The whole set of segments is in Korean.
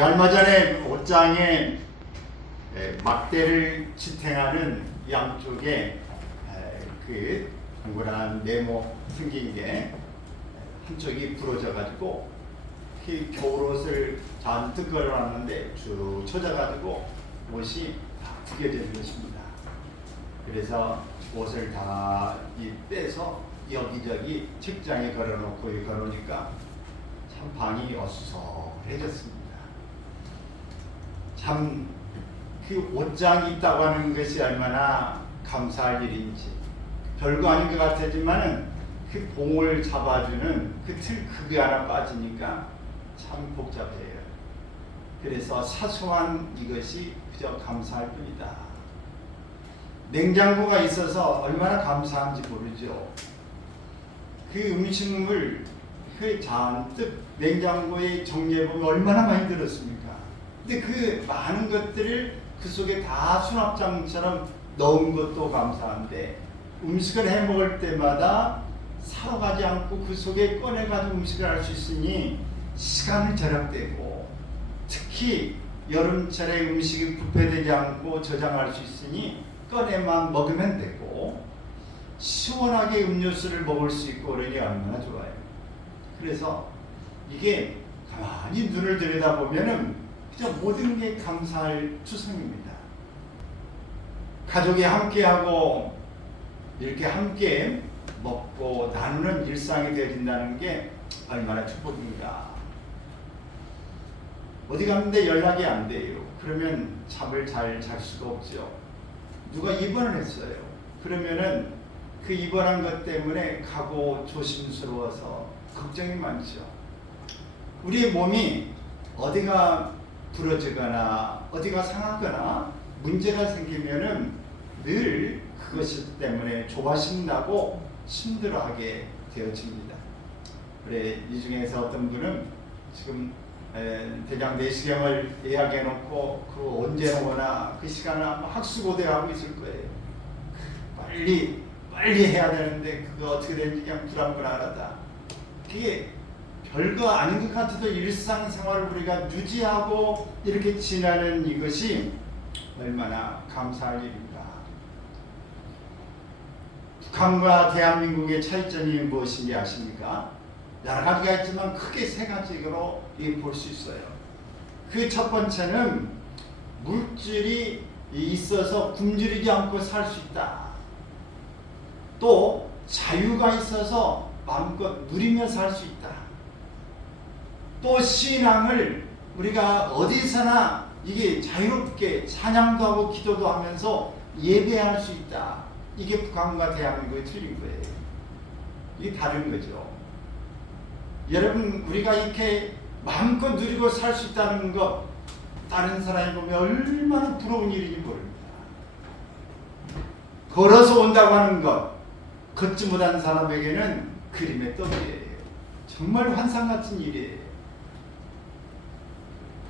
얼마 전에 옷장에 막대를 지탱하는 양쪽에 그 동그란 네모 생긴 게 한쪽이 부러져 가지고 그 겨울옷을 잔뜩 걸어놨는데 쭉 쳐져-가지고 옷이 다 구겨진 것입니다. 그래서 옷을 다 빼서 여기저기 책장에 걸어놓고 걸으니까 참 방이 어수선해졌습니다. 참 그 옷장이 있다고 하는 것이 얼마나 감사할 일인지, 별거 아닌 것 같지만은 그 봉을 잡아주는 그 틀 크게 하나 빠지니까 참 복잡해요. 그래서 사소한 이것이 그저 감사할 뿐이다. 냉장고가 있어서 얼마나 감사한지 모르죠. 그 음식물 그 잔뜩 냉장고에 정리해보면 얼마나 많이 들었습니까? 근데 그 많은 것들을 그 속에 다 수납장처럼 넣은 것도 감사한데, 음식을 해 먹을 때마다 사러 가지 않고 그 속에 꺼내가지고 음식을 할 수 있으니 시간을 절약되고, 특히 여름철에 음식이 부패되지 않고 저장할 수 있으니 꺼내만 먹으면 되고, 시원하게 음료수를 먹을 수 있고 그러니 얼마나 좋아요. 그래서 이게 가만히 눈을 들여다보면은 그저 모든 게 감사할 투성입니다. 가족이 함께하고 이렇게 함께 먹고 나누는 일상이 되어진다는 게 얼마나 축복입니다. 어디 갔는데 연락이 안 돼요. 그러면 잠을 잘 잘 수가 없죠. 누가 입원을 했어요. 그러면은 그 입원한 것 때문에 가고 조심스러워서 걱정이 많죠. 우리의 몸이 어디가 부러지거나 어디가 상하거나 문제가 생기면은 늘 그것 때문에 조바심나고 힘들어하게 되어집니다. 그래, 이 중에서 어떤 분은 지금 대장 내시경을 예약해 놓고 그 언제 오거나 그 시간을 아마 학수고대하고 있을 거예요. 빨리 해야 되는데 그거 어떻게 되는지 그냥 불안불안하다. 그게 별거 아닌 것 같아도 일상생활을 우리가 유지하고 이렇게 지나는 이것이 얼마나 감사할 일인가. 북한과 대한민국의 차이점이 무엇인지 아십니까? 여러 가지가 있지만 크게 세 가지로 볼 수 있어요. 그 첫 번째는 물질이 있어서 굶주리지 않고 살 수 있다. 또 자유가 있어서 마음껏 누리며 살 수 있다. 또 신앙을 우리가 어디서나 이게 자유롭게 찬양도 하고 기도도 하면서 예배할 수 있다. 이게 북한과 대한민국이 틀린 거예요. 이게 다른 거죠. 여러분, 우리가 이렇게 마음껏 누리고 살 수 있다는 것, 다른 사람이 보면 얼마나 부러운 일인지 모릅니다. 걸어서 온다고 하는 것, 걷지 못한 사람에게는 그림의 떡이에요. 정말 환상 같은 일이에요.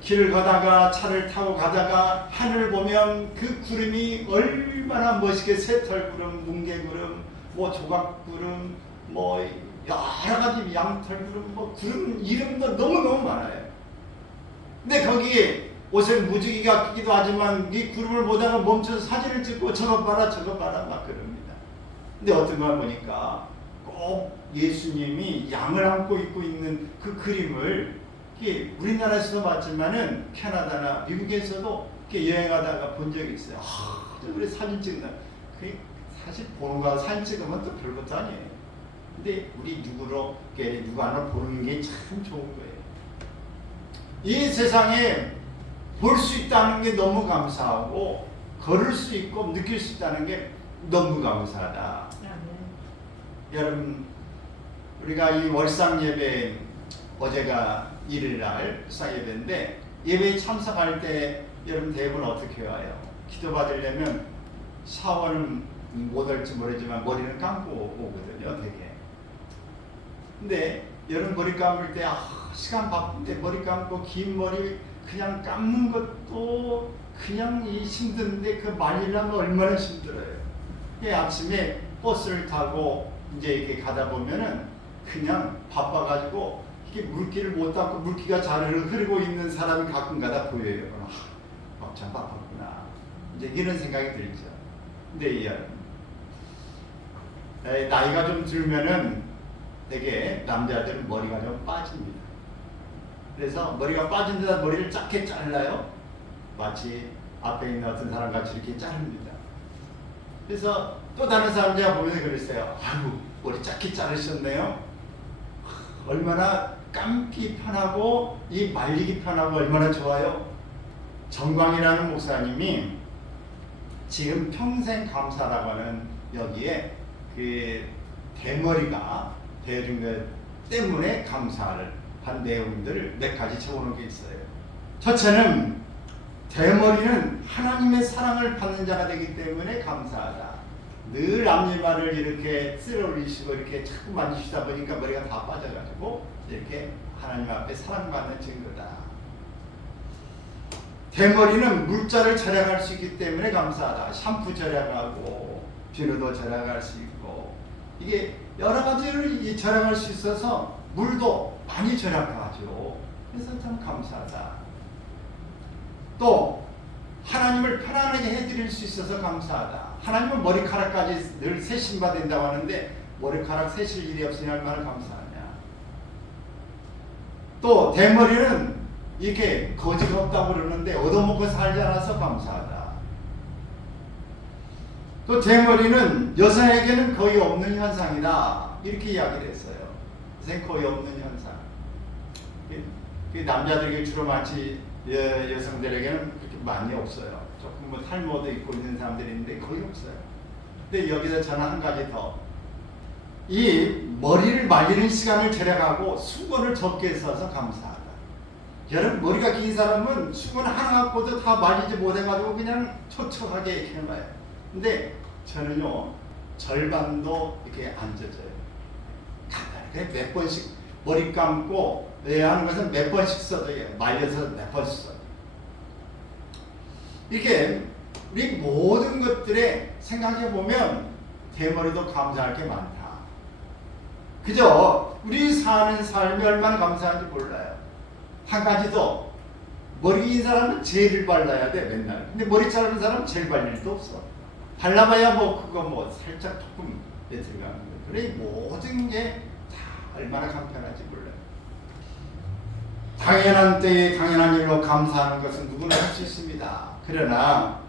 길을 가다가 차를 타고 가다가 하늘을 보면 그 구름이 얼마나 멋있게 새털구름, 뭉게구름, 뭐 조각구름, 뭐 여러 가지 양털구름, 뭐 구름 이름도 너무너무 많아요. 근데 거기에 옷에 무지개가 끼기도 하지만 이 구름을 보다가 멈춰서 사진을 찍고 저거 봐라 저거 봐라 막 그럽니다. 근데 어떤 걸 보니까 꼭 예수님이 양을 안고 있고 있는 그 그림을 우리나라에서도 봤지만은 캐나다나 미국에서도 여행하다가 본 적이 있어요. 우리 사진 찍는, 사실 보는 거하고 사진 찍으면 또 별것도 아니에요. 근데 우리 누구 하나 보는 게 참 좋은 거예요. 이 세상에 볼 수 있다는 게 너무 감사하고, 걸을 수 있고 느낄 수 있다는 게 너무 감사하다. 여러분, 우리가 이 월상 예배, 어제가 일요일날 월상 예배인데, 예배에 참석할 때 여러분 대부분 어떻게 와요? 기도 받으려면 샤워는 못 할지 모르지만 머리는 감고 오거든요, 되게. 근데 여러분 머리 감을 때 시간 바쁜데 머리 감고 긴 머리 그냥 감는 것도 그냥 힘든데 그 말리려면 얼마나 힘들어요. 아침에 버스를 타고 이제 이렇게 가다 보면은 그냥 바빠가지고 이렇게 물기를 못 닦고 물기가 잘 흐르고 있는 사람이 가끔가다 보여요. 참 바빴구나. 이제 이런 생각이 들죠. 근데 나이가 좀 들면은 되게 남자들은 머리가 좀 빠집니다. 그래서 머리가 빠진 데다 머리를 짧게 잘라요. 마치 앞에 있는 어떤 사람 같이 이렇게 자릅니다. 그래서 또 다른 사람 제가 보면서 그랬어요. 아이고, 머리 짧게 자르셨네요. 얼마나 감기 편하고 이 말리기 편하고 얼마나 좋아요. 정광이라는 목사님이 지금 평생 감사라고 하는 여기에 그 대머리가 되어준 것 때문에 감사를 한 내용들을 몇 가지 적어놓은 게 있어요. 첫째는 대머리는 하나님의 사랑을 받는 자가 되기 때문에 감사하다. 늘 앞니발을 이렇게 쓸어 올리시고 이렇게 자꾸 만지시다 보니까 머리가 다 빠져가지고 이렇게 하나님 앞에 사랑받는 증거다. 대머리는 물자를 절약할 수 있기 때문에 감사하다. 샴푸 절약하고 비누도 절약할 수 있고 이게 여러 가지를 절약할 수 있어서 물도 많이 절약하죠. 그래서 참 감사하다. 또 하나님을 편안하게 해드릴 수 있어서 감사하다. 하나님은 머리카락까지 늘 세심받 된다고 하는데 머리카락 세실 일이 없으니 얼마나 감사하냐. 또 대머리는 이렇게 거지가 없다고 그러는데 얻어먹고 살지 않아서 감사하다. 또 대머리는 여성에게는 거의 없는 현상이다. 이렇게 이야기를 했어요. 거의 없는 현상. 남자들에게 주로 많지 여성들에게는 그렇게 많이 없어요. 조금 뭐 탈모도 있고 있는 사람들이 있는데 거의 없어요. 근데 여기서 저는 한 가지 더. 이 머리를 말리는 시간을 절약하고 수건을 적게 써서 감사하다. 여러분 머리가 긴 사람은 수건 하나 갖고도 다 말리지 못해가지고 그냥 촉촉하게 이렇게 해놔요. 근데 저는요 절반도 이렇게 안 젖어요. 몇 번씩 머리 감고 하는 것은 몇 번씩 써줘요. 말려서 몇 번씩 써요. 이렇게 우리 모든 것들에 생각해 보면 대머리도 감사할 게 많다. 그저 우리 사는 삶이 얼마나 감사한지 몰라요. 한 가지 더, 머리 긴 사람은 젤을 발라야 돼 맨날. 근데 머리 자르는 사람은 젤 발릴 일도 없어. 발라봐야 그거 살짝 조금 들어가는 거예요. 그래 모든 게 다 얼마나 간편한지 몰라요. 당연한 때에 당연한 일로 감사하는 것은 누구나 할 수 있습니다. 그러나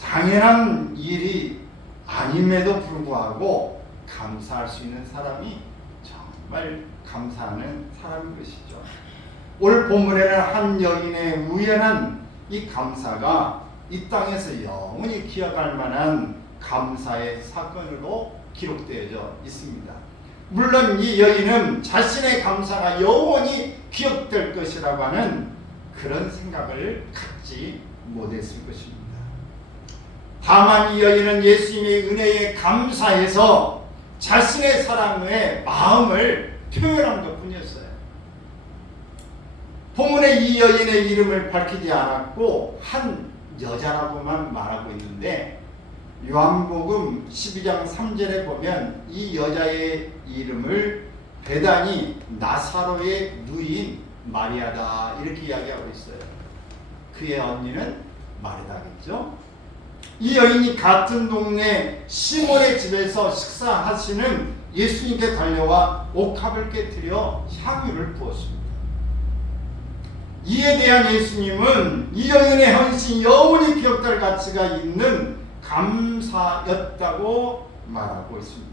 당연한 일이 아님에도 불구하고 감사할 수 있는 사람이 정말 감사하는 사람인 것이죠. 오늘 본문에는 한 여인의 우연한 이 감사가 이 땅에서 영원히 기억할 만한 감사의 사건으로 기록되어져 있습니다. 물론 이 여인은 자신의 감사가 영원히 기억될 것이라고 하는 그런 생각을 갖지 못했을 것입니다. 다만 이 여인은 예수님의 은혜에 감사해서 자신의 사랑의 마음을 표현한 것뿐이었어요. 본문에 이 여인의 이름을 밝히지 않았고 한 여자라고만 말하고 있는데 요한복음 12장 3절에 보면 이 여자의 이름을 베다니 나사로의 누이인 마리아다 이렇게 이야기하고 있어요. 그의 언니는 마리다겠죠. 이 여인이 같은 동네 시몬의 집에서 식사하시는 예수님께 달려와 옥합을 깨뜨려 향유를 부었습니다. 이에 대한 예수님은 이 여인의 헌신이 영원히 기억될 가치가 있는 감사였다고 말하고 있습니다.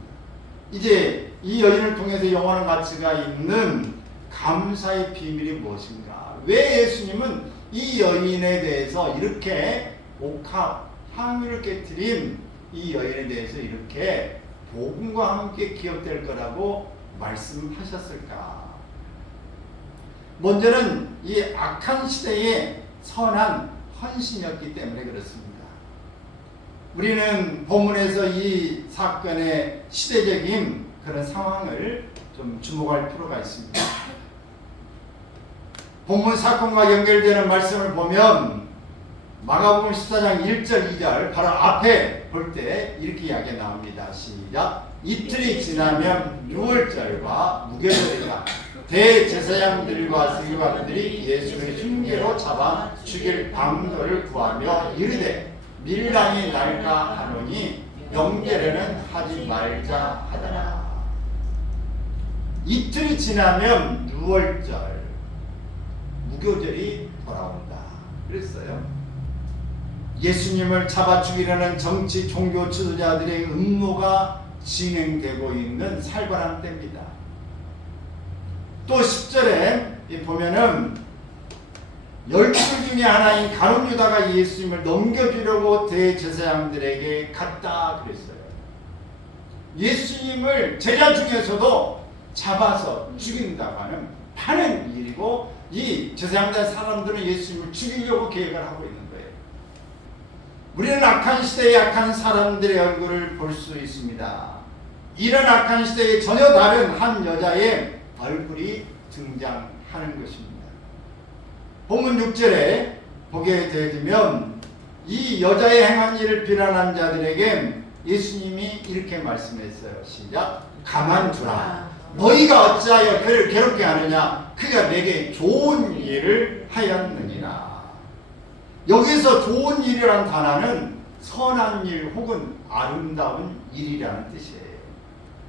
이제 이 여인을 통해서 영원한 가치가 있는 감사의 비밀이 무엇인가? 왜 예수님은 이 여인에 대해서 이렇게 옥합, 향유를 깨뜨린 이 여인에 대해서 이렇게 복음과 함께 기억될 거라고 말씀하셨을까? 먼저는 이 악한 시대에 선한 헌신이었기 때문에 그렇습니다. 우리는 본문에서 이 사건의 시대적인 그런 상황을 좀 주목할 필요가 있습니다. 본문 사건과 연결되는 말씀을 보면 마가복음 14장 1절 2절 바로 앞에 볼 때 이렇게 이야기가 나옵니다. 시작. 이틀이 지나면 6월절과 무교절이라 대제사장들과 서기관들이 예수를 흉계로 잡아 죽일 방도를 구하며 이르되 밀랑이 날까 하노니 영계례는 하지 말자 하더라. 이틀이 지나면 유월절 무교절이 돌아온다 그랬어요. 예수님을 잡아 죽이려는 정치 종교 지도자들의 음모가 진행되고 있는 살벌한 때입니다. 또 10절에 보면은 12 중에 하나인 가룟 유다가 예수님을 넘겨주려고 대제사장들에게 갔다 그랬어요. 예수님을 제자 중에서도 잡아서 죽인다고 하는 파는 일이고, 이 제사장들 사람들은 예수님을 죽이려고 계획을 하고 있는 거예요. 우리는 악한 시대의 악한 사람들의 얼굴을 볼 수 있습니다. 이런 악한 시대에 전혀 다른 한 여자의 얼굴이 등장하는 것입니다. 본문 6절에 보게 되면 이 여자의 행한 일을 비난한 자들에게 예수님이 이렇게 말씀했어요. 시작. 가만두라. 너희가 어찌하여 그를 괴롭게 하느냐? 그가 내게 좋은 일을 하였느니라. 여기서 좋은 일이라는 단어는 선한 일 혹은 아름다운 일이라는 뜻이에요.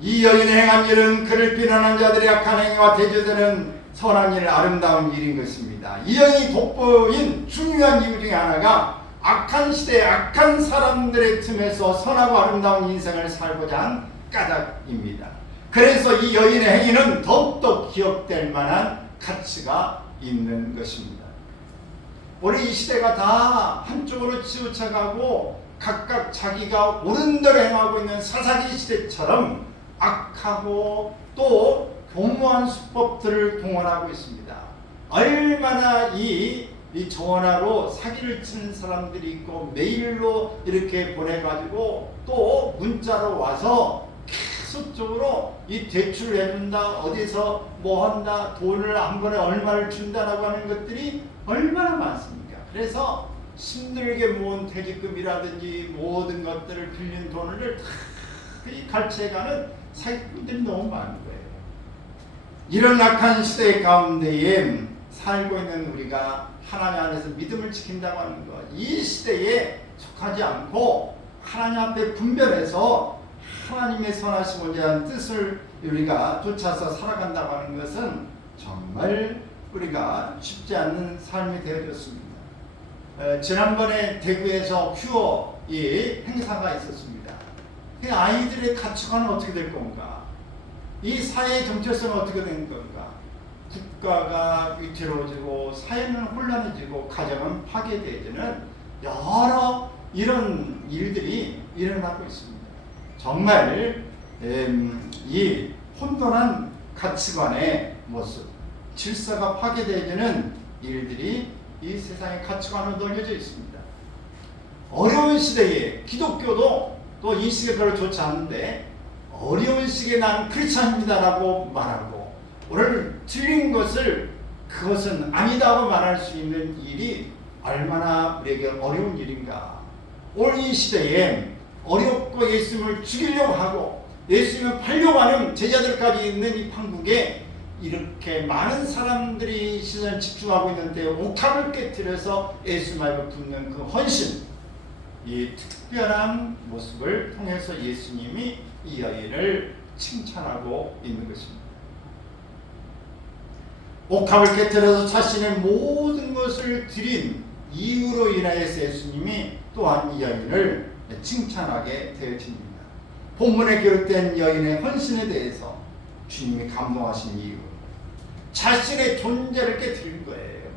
이 여인의 행한 일은 그를 비난한 자들의 악한 행위와 대조되는 선한 일, 아름다운 일인 것입니다. 이 여인이 돋보인 중요한 이유 중에 하나가 악한 시대에 악한 사람들의 틈에서 선하고 아름다운 인생을 살고자 한 까닭입니다. 그래서 이 여인의 행위는 더욱더 기억될 만한 가치가 있는 것입니다. 우리 이 시대가 다 한쪽으로 치우쳐가고 각각 자기가 옳은 대로 행하고 있는 사사기 시대처럼 악하고 또 교묘한 수법들을 동원하고 있습니다. 얼마나 이 전화로 사기를 치는 사람들이 있고, 메일로 이렇게 보내가지고 또 문자로 와서 계속적으로 이 대출을 해준다, 어디서 뭐 한다, 돈을 한 번에 얼마를 준다라고 하는 것들이 얼마나 많습니까? 그래서 힘들게 모은 퇴직금이라든지 모든 것들을 빌린 돈을 다 갈취해가는 사기꾼들이 너무 많은 거예요. 이런 악한 시대 가운데에 살고 있는 우리가 하나님 안에서 믿음을 지킨다고 하는 것, 이 시대에 속하지 않고 하나님 앞에 분별해서 하나님의 선하시고자 하는 뜻을 우리가 쫓아서 살아간다고 하는 것은 정말 우리가 쉽지 않는 삶이 되어졌습니다. 지난번에 대구에서 큐어 이 행사가 있었습니다. 그 아이들의 가치관은 어떻게 될 건가? 이 사회의 정체성은 어떻게 된 건가? 국가가 위태로워지고 사회는 혼란해지고 가정은 파괴되어지는 여러 이런 일들이 일어나고 있습니다. 정말 이 혼돈한 가치관의 모습, 질서가 파괴되어지는 일들이 이 세상의 가치관으로 널려져 있습니다. 어려운 시대에 기독교도 또 이 시기에 별로 좋지 않은데 어려운 시기에 난 크리스찬입니다라고 말하고, 오늘 틀린 것을 그것은 아니다고 말할 수 있는 일이 얼마나 우리에게 어려운 일인가. 오늘 이 시대에 어렵고 예수님을 죽이려고 하고 예수님을 팔려고 하는 제자들까지 있는 이 판국에 이렇게 많은 사람들이 시선을 집중하고 있는데 옥탑을 깨뜨려서 예수님을 붙는 그 헌신, 이 특별한 모습을 통해서 예수님이 이 여인을 칭찬하고 있는 것입니다. 옥탑을 깨뜨려서 자신의 모든 것을 드린 이유로 인하여서 예수님이 또한 이 여인을 칭찬하게 되어집니다. 본문에 기록된 여인의 헌신에 대해서 주님이 감동하신 이유, 자신의 존재를 깨뜨린 거예요.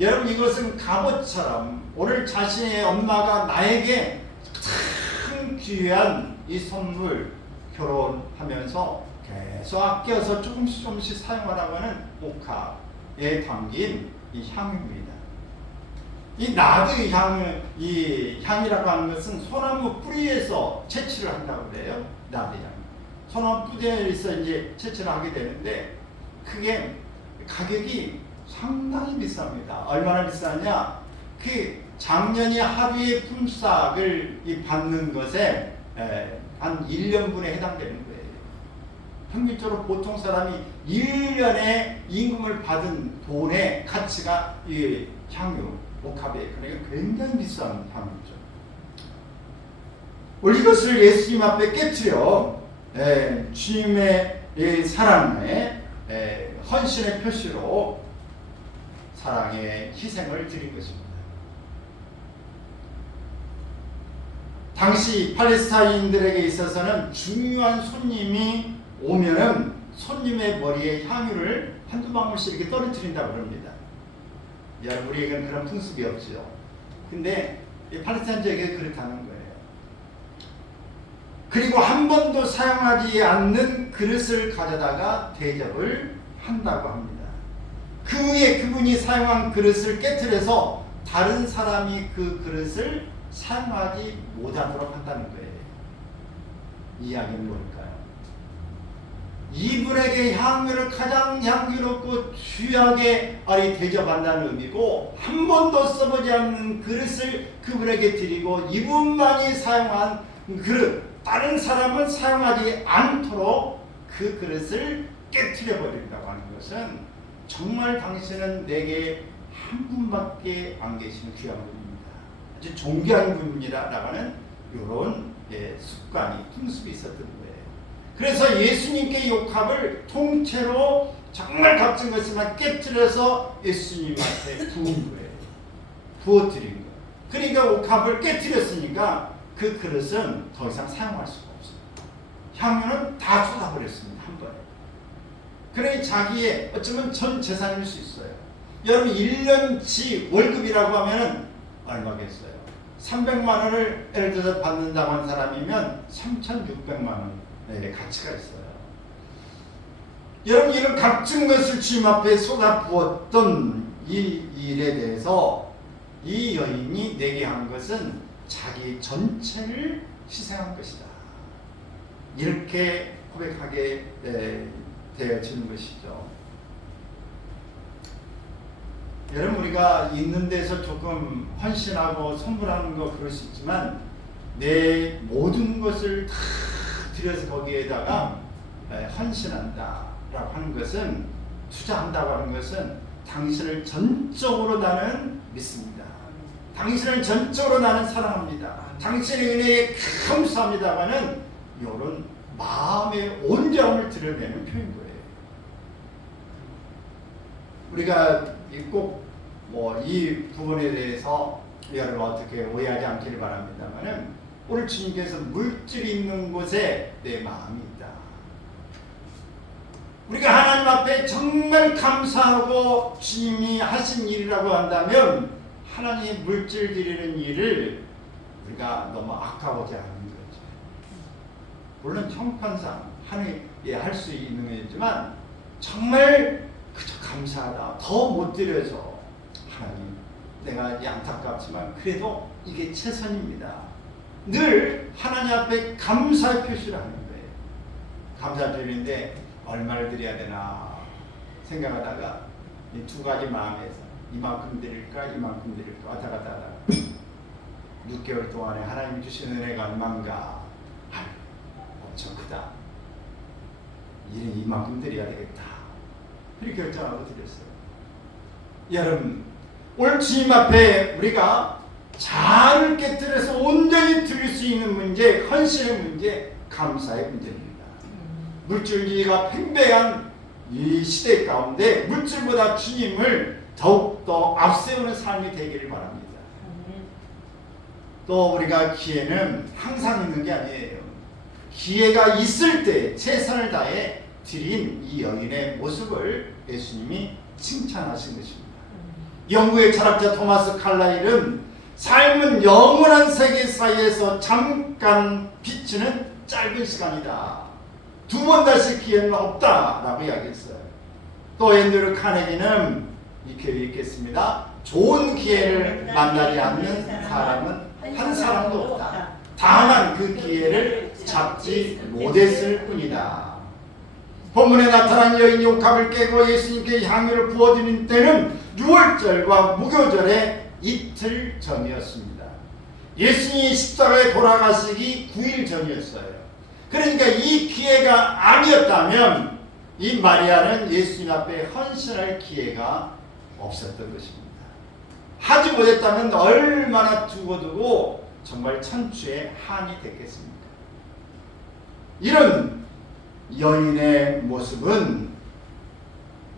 여러분, 이것은 갑옷처럼 오늘 자신의 엄마가 나에게 참 귀한 이 선물, 결혼하면서 계속 아껴서 조금씩 사용하라고 하는 옥합에 담긴 이 향입니다. 이 나드 이 향이라고 하는 것은 소나무 뿌리에서 채취를 한다고 그래요. 나드 향. 소나무 뿌리에서 이제 채취를 하게 되는데 그게 가격이 상당히 비쌉니다. 얼마나 비싸냐? 그 작년에 하루의 품삯을 받는 것에 한 1년분에 해당되는 거예요. 평균적으로 보통 사람이 1년에 임금을 받은 돈의 가치가 이 향유, 옥합에 그러니까 굉장히 비싼 향유죠. 우리 이것을 예수님 앞에 깨트려 주님의 사랑의 헌신의 표시로 사랑의 희생을 드린 것입니다. 당시 팔레스타인들에게 있어서는 중요한 손님이 오면은 손님의 머리에 향유를 한두 방울씩 이렇게 떨어뜨린다고 그럽니다. 여러분, 우리에게는 그런 풍습이 없죠. 근데 팔레스타인들에게 그렇다는 거예요. 그리고 한 번도 사용하지 않는 그릇을 가져다가 대접을 한다고 합니다. 그 후에 그분이 사용한 그릇을 깨트려서 다른 사람이 그 그릇을 사용하지 못하도록 한다는 거예요. 이야기는 뭘까요? 이분에게 향유를 가장 향기롭고 귀하게 대접한다는 의미고, 한 번도 써보지 않는 그릇을 그분에게 드리고 이분만이 사용한 그릇, 다른 사람은 사용하지 않도록 그 그릇을 깨트려 버린다고 하는 것은 정말 당신은 내게 한 분밖에 안 계시는 귀한 분입니다. 아주 존귀한 분이라고 하는 이런 습관이, 풍습이 있었던 거예요. 그래서 예수님께 이 옥합을 통째로 정말 값진 것이지만 깨트려서 예수님한테 부은 거예요. 부어드린 거예요. 그러니까 옥합을 깨트렸으니까 그 그릇은 더 이상 사용할 수가 없어요. 향유는 다 쏟아버렸습니다. 한 번에. 그러니 자기의 어쩌면 전 재산일 수 있어요. 여러분 1년치 월급이라고 하면 얼마겠어요? 300만 원을 예를 들어서 받는다고 하는 사람이면 3,600만 원의 가치가 있어요. 여러분, 이런 값진 것을 주님 앞에 쏟아부었던 이 일에 대해서 이 여인이 내게 한 것은 자기 전체를 희생한 것이다. 이렇게 고백하게 되어지는 것이죠. 여러분, 우리가 있는 데서 조금 헌신하고 선물하는 거 그럴 수 있지만 내 모든 것을 다 들여서 거기에다가 헌신한다 라고 하는 것은, 투자한다고 하는 것은 당신을 전적으로 나는 믿습니다. 당신을 전적으로 나는 사랑합니다. 당신의 은혜에 감사합니다 하는 이런 마음의 온전함을 드러내는 표현인 거예요. 우리가 꼭 이 부분에 대해서 여러분 어떻게 오해하지 않기를 바랍니다만은, 오늘 주님께서 물질이 있는 곳에 내 마음이 있다. 우리가 하나님 앞에 정말 감사하고 주님이 하신 일이라고 한다면 하나님의 물질 드리는 일을 우리가 너무 아까워하지 않는 거죠. 물론 형편상 할 수 있는 거지만 정말 그저 감사하다, 더 못 드려서 하나님, 내가 안타깝지만 그래도 이게 최선입니다. 늘 하나님 앞에 감사의 표시를 하는 거예요. 감사 드리는데 얼마를 드려야 되나 생각하다가 이 두 가지 마음에서 이만큼 드릴까 이만큼 드릴까 왔다 갔다 하다가 6개월 동안에 하나님이 주신 은혜가 얼마인가, 엄청 크다, 이만큼 드려야 되겠다, 그렇게 결정하고 드렸어요. 여러분, 오늘 주님 앞에 우리가 자아를 깨뜨려서 온전히 드릴 수 있는 문제, 헌신의 문제, 감사의 문제입니다. 물질주의가 팽배한 이 시대 가운데 물질보다 주님을 더욱더 앞세우는 삶이 되기를 바랍니다. 또 우리가 기회는 항상 있는 게 아니에요. 기회가 있을 때 최선을 다해 드린 이 여인의 모습을 예수님이 칭찬하신 것입니다. 영국의 철학자 토마스 칼라일은 삶은 영원한 세계 사이에서 잠깐 비추는 짧은 시간이다. 두 번 다시 기회는 없다라고 이야기했어요. 또 앤드류 카네기는 이렇게 얘기했습니다. 좋은 기회를 만나지 않는 사람은 한 사람도 없다. 다만 그 기회를 잡지 못했을 뿐이다. 본문에 나타난 여인이 옥합을 깨고 예수님께 향유를 부어드린 때는 6월절과 무교절의 이틀 전이었습니다. 예수님이 십자가에 돌아가시기 9일 전이었어요. 그러니까 이 기회가 아니었다면 이 마리아는 예수님 앞에 헌신할 기회가 없었던 것입니다. 하지 못했다면 얼마나 두고두고 정말 천추의 한이 됐겠습니까? 이런 여인의 모습은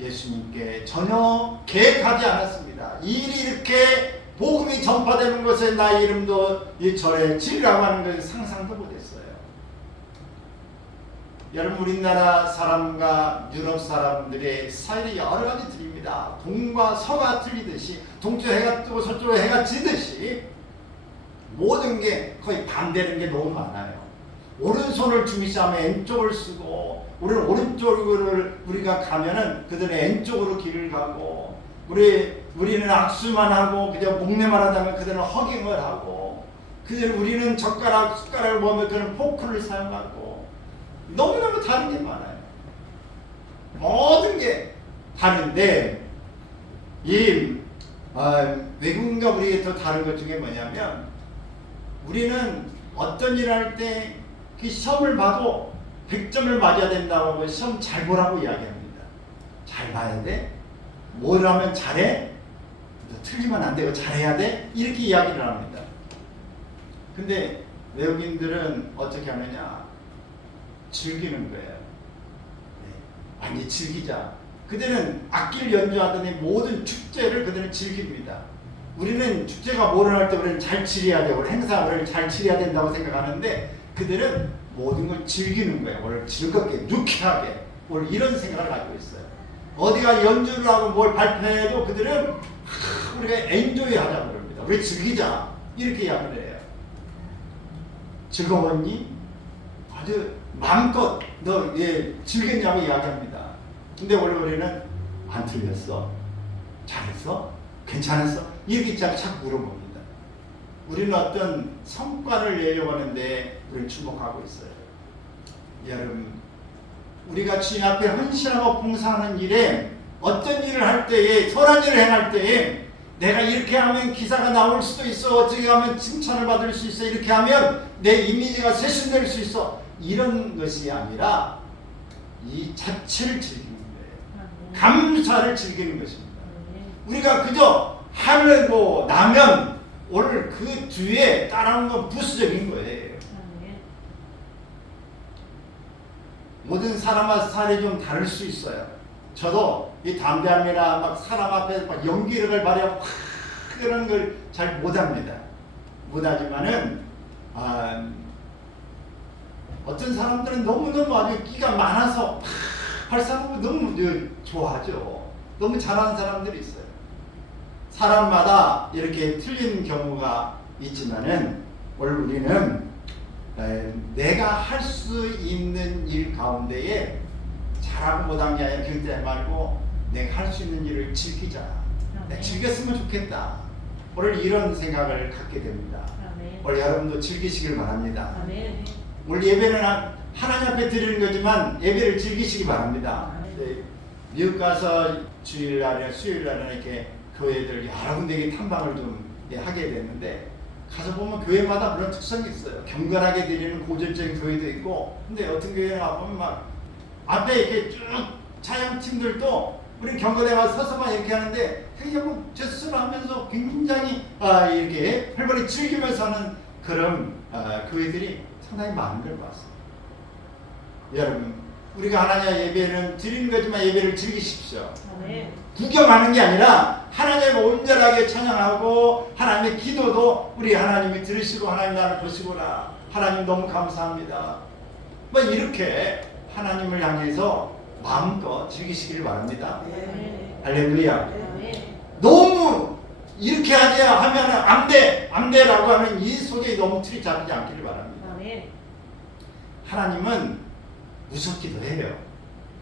예수님께 전혀 계획하지 않았습니다. 일이 이렇게 복음이 전파되는 것에 나의 이름도 이 절에 지으라고 하는 것을 상상도 못했어요. 여러분, 우리나라 사람과 유럽 사람들의 스타일이 여러 가지 틀립니다. 동과 서가 틀리듯이, 동쪽에 해가 뜨고 서쪽에 해가 지듯이 모든 게 거의 반대되는 게 너무 많아요. 오른손을 주미시하면 왼쪽을 쓰고, 우리는 오른쪽을 우리가 가면은 그들은 왼쪽으로 길을 가고, 우리는 악수만 하고 그냥 목례만 하다면 그들은 허깅을 하고, 우리는 숟가락을 보면 그들은 포크를 사용하고, 너무너무 다른 게 많아요. 모든 게 다른데 외국인과 우리가 더 다른 것 중에 뭐냐면, 우리는 어떤 일을 할 때 그 시험을 봐도 100점을 맞아야 된다고 하고 시험 잘 보라고 이야기합니다. 잘 봐야 돼? 뭘 하면 잘해? 틀리면 안 되고 잘해야 돼? 이렇게 이야기를 합니다. 근데 외국인들은 어떻게 하느냐? 즐기는 거예요. 네. 아니, 즐기자. 그들은 악기를 연주하더니 모든 축제를 그들은 즐깁니다. 우리는 축제가 뭐를 할 때 우리는 잘 치러야 되고 행사를 잘 치러야 된다고 생각하는데, 그들은 모든 걸 즐기는 거예요. 오늘 즐겁게, 유쾌하게, 오늘 이런 생각을 가지고 있어요. 어디가 연주를 하고 뭘 발표해도 그들은 우리가 엔조이 하자고 그럽니다. 우리 즐기자. 이렇게 이야기를 해요. 즐거웠니? 아주 마음껏 너 즐겼냐고 이야기합니다. 근데 원래 우리는 안 틀렸어? 잘했어? 괜찮았어? 이렇게 자꾸 물어봅니다. 우리는 어떤 성과를 내려고 하는데 우리는 주목하고 있어요. 여러분, 우리가 주님 앞에 헌신하고 봉사하는 일에, 어떤 일을 할 때에, 선한 일을 행할 때에 내가 이렇게 하면 기사가 나올 수도 있어, 어떻게 하면 칭찬을 받을 수 있어, 이렇게 하면 내 이미지가 쇄신될 수 있어, 이런 것이 아니라 이 자체를 즐기는 거예요. 감사를 즐기는 것입니다. 우리가 그저 하려고 나면 오늘 그 뒤에 따라오는 건 부수적인 거예요. 모든 사람마다 스타일이 좀 다를 수 있어요. 저도 이 담배함이나 막 사람 앞에서 막 연기력을 발휘하고 그런 걸 잘 못합니다. 못하지만은 어떤 사람들은 너무너무 아주 끼가 많아서 발상하고 너무 좋아하죠. 너무 잘하는 사람들이 있어요. 사람마다 이렇게 틀린 경우가 있지만은 오늘 우리는 내가 할 수 있는 일 가운데에 잘하고 못한 게 아니라 그때 말고 내가 할 수 있는 일을 즐기자. 내가 즐겼으면 좋겠다. 오늘 이런 생각을 갖게 됩니다. 오늘 여러분도 즐기시길 바랍니다. 오늘 예배는 하나님 앞에 드리는 거지만 예배를 즐기시기 바랍니다. 미국 가서 주일날에 수요일날에 이렇게 교회들 여러 군데 탐방을 좀 하게 됐는데, 가서 보면 교회마다 그런 특성이 있어요. 경건하게 드리는 고전적인 교회도 있고, 근데 어떤 교회에 가보면 막 앞에 이렇게 쭉 찬양팀들도 우리 경건에 가서 서서만 이렇게 하는데 그냥 뭐 제스처를 하면서 굉장히 이렇게 활발히 즐기면서 하는 그런 교회들이 상당히 많은 걸 봤어요. 여러분, 우리가 하나님 예배는 드리는 거지만 예배를 즐기십시오. 구경하는 게 아니라 하나님을 온전하게 찬양하고, 하나님의 기도도 우리 하나님이 들으시고 하나님 나를 보시구나, 하나님 너무 감사합니다, 뭐 이렇게 하나님을 향해서 마음껏 즐기시기를 바랍니다. 할렐루야. 너무 이렇게 하자 하면 안돼라고 하는 이 속에 너무 틀이 잡히지 않기를 바랍니다. 하나님은 무섭기도 해요.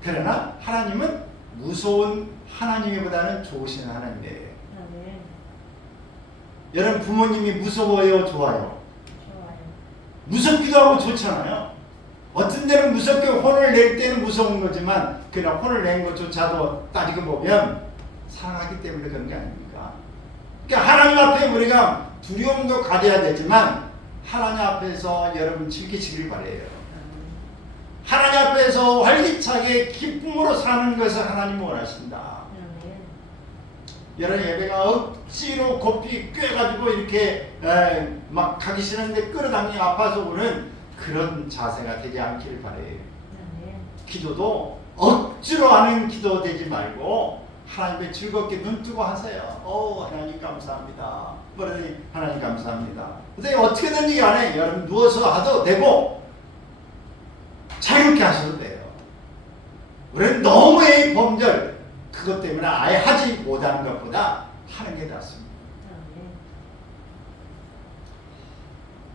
그러나 하나님은 무서운 하나님보다는 좋으신 하나님이에요. 여러분, 부모님이 무서워요, 좋아요? 무섭기도 하고 좋잖아요. 어떤 데는 무섭게 혼을 낼 때는 무서운 거지만, 그냥 혼을 낸 것조차도 따지고 보면 사랑하기 때문에 그런 게 아닙니까? 그러니까 하나님 앞에 우리가 두려움도 가져야 되지만 하나님 앞에서 여러분 즐기시길 바래요. 하나님 앞에서 활기차게 기쁨으로 사는 것을 하나님 원하신다. 여러분 예배가 억지로 고삐 꿰가지고 이렇게 막 가기 싫은데 끌어당기 아파서 오는 그런 자세가 되지 않기를 바래요. 기도도 억지로 하는 기도 되지 말고 하나님께 즐겁게 눈 뜨고 하세요. 하나님 감사합니다. 그러니 하나님 감사합니다. 근데 어떻게든지 간에 여러분 누워서 하도 되고 자유롭게 하셔도 돼요. 우리는 너무의 범절 그것 때문에 아예 하지 못하는 것보다 하는 게 낫습니다.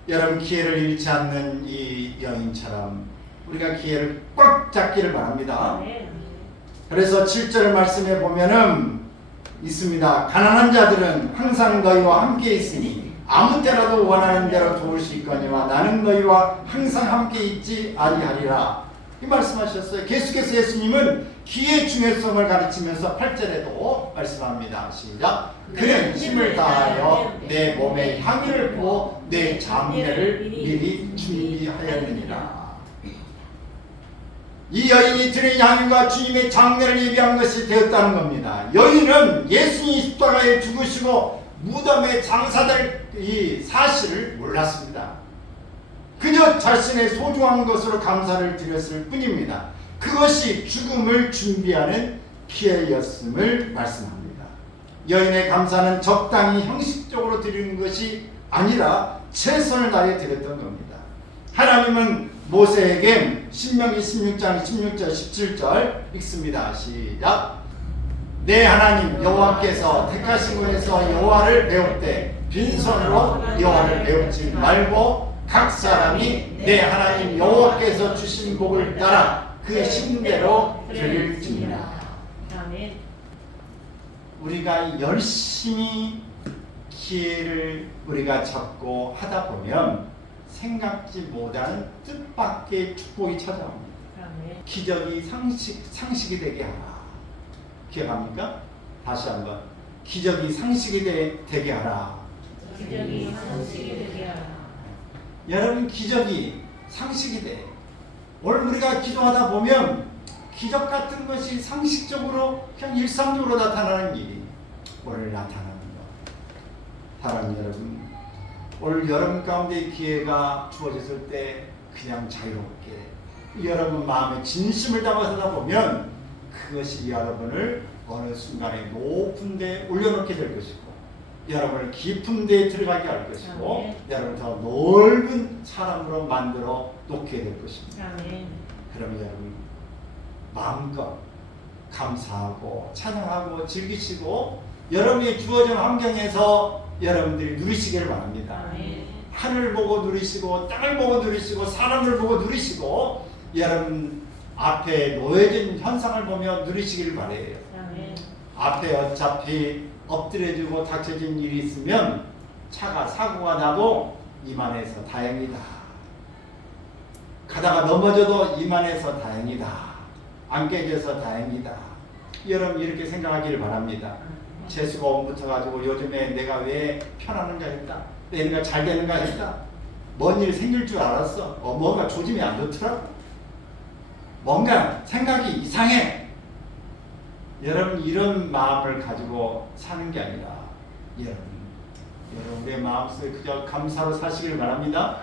여러분 기회를 잃지 않는 이 여인처럼 우리가 기회를 꽉 잡기를 바랍니다. 그래서 7절 말씀에 보면은 있습니다. 가난한 자들은 항상 너희와 함께 있으니 아무 때라도 원하는 대로 도울 수 있거니와 나는 너희와 항상 함께 있지 아니하리라. 이 말씀하셨어요. 계속해서 예수님은 기회의 중요성을 가르치면서 8절에도 말씀합니다. 시작. 그는 힘을 다하여 내 몸에 향유를 부어 내 장례를 미리 준비하였느니라. 이 여인이 드린 향유가 주님의 장례를 예비한 것이 되었다는 겁니다. 여인은 예수님이 십자가에 죽으시고 무덤에 장사될 이 사실을 몰랐습니다. 그저 자신의 소중한 것으로 감사를 드렸을 뿐입니다. 그것이 죽음을 준비하는 기회였음을 말씀합니다. 여인의 감사는 적당히 형식적으로 드리는 것이 아니라 최선을 다해 드렸던 겁니다. 하나님은 모세에게 신명기 16장 16절 17절 읽습니다. 시작. 내 하나님 여호와께서 택하신 곳에서 여호와를 배울 때 빈손으로 여호와를 배우지 말고 각 사람이 내 하나님 여호와께서 주신 복을 따라 그 신대로 드릴지니라. 우리가 열심히 기회를 우리가 잡고 하다 보면 생각지 못하는 뜻밖의 축복이 찾아옵니다. 기적이 상식이 되게 하라. 기억합니까? 다시 한번 기적이 상식이 되게 하라. 기적이 상식이 되게 하라. 여러분 기적이 상식이 돼. 오늘 우리가 기도하다 보면 기적 같은 것이 상식적으로 그냥 일상적으로 나타나는 일이 오늘 나타나는 것. 사랑하는 여러분, 오늘 여러분 가운데 기회가 주어졌을 때 그냥 자유롭게 여러분 마음에 진심을 담아서 하다 보면 그것이 여러분을 어느 순간에 높은 데 올려놓게 될 것이고 여러분을 깊은 데에 들어가게 할 것이고 여러분 더 넓은 사람으로 만들어 놓게 될 것입니다. 그러면 여러분 마음껏 감사하고 찬양하고 즐기시고 여러분이 주어진 환경에서 여러분들이 누리시기를 바랍니다. 하늘을 보고 누리시고 땅을 보고 누리시고 사람을 보고 누리시고 여러분 앞에 놓여진 현상을 보며 누리시기를 바라요. 앞에 어차피 엎드려지고 닥쳐진 일이 있으면 차가 사고가 나도 이만해서 다행이다. 가다가 넘어져도 이만해서 다행이다. 안 깨져서 다행이다. 여러분 이렇게 생각하기를 바랍니다. 재수가 옴붙어 가지고 요즘에 내가 왜 편하는가 했다. 내가 잘 되는가 했다. 뭔 일 생길 줄 알았어. 뭔가 조짐이 안 좋더라고. 뭔가 생각이 이상해. 여러분 이런 마음을 가지고 사는 게 아니라 여러분 우리의 마음속에 그저 감사로 사시길 바랍니다.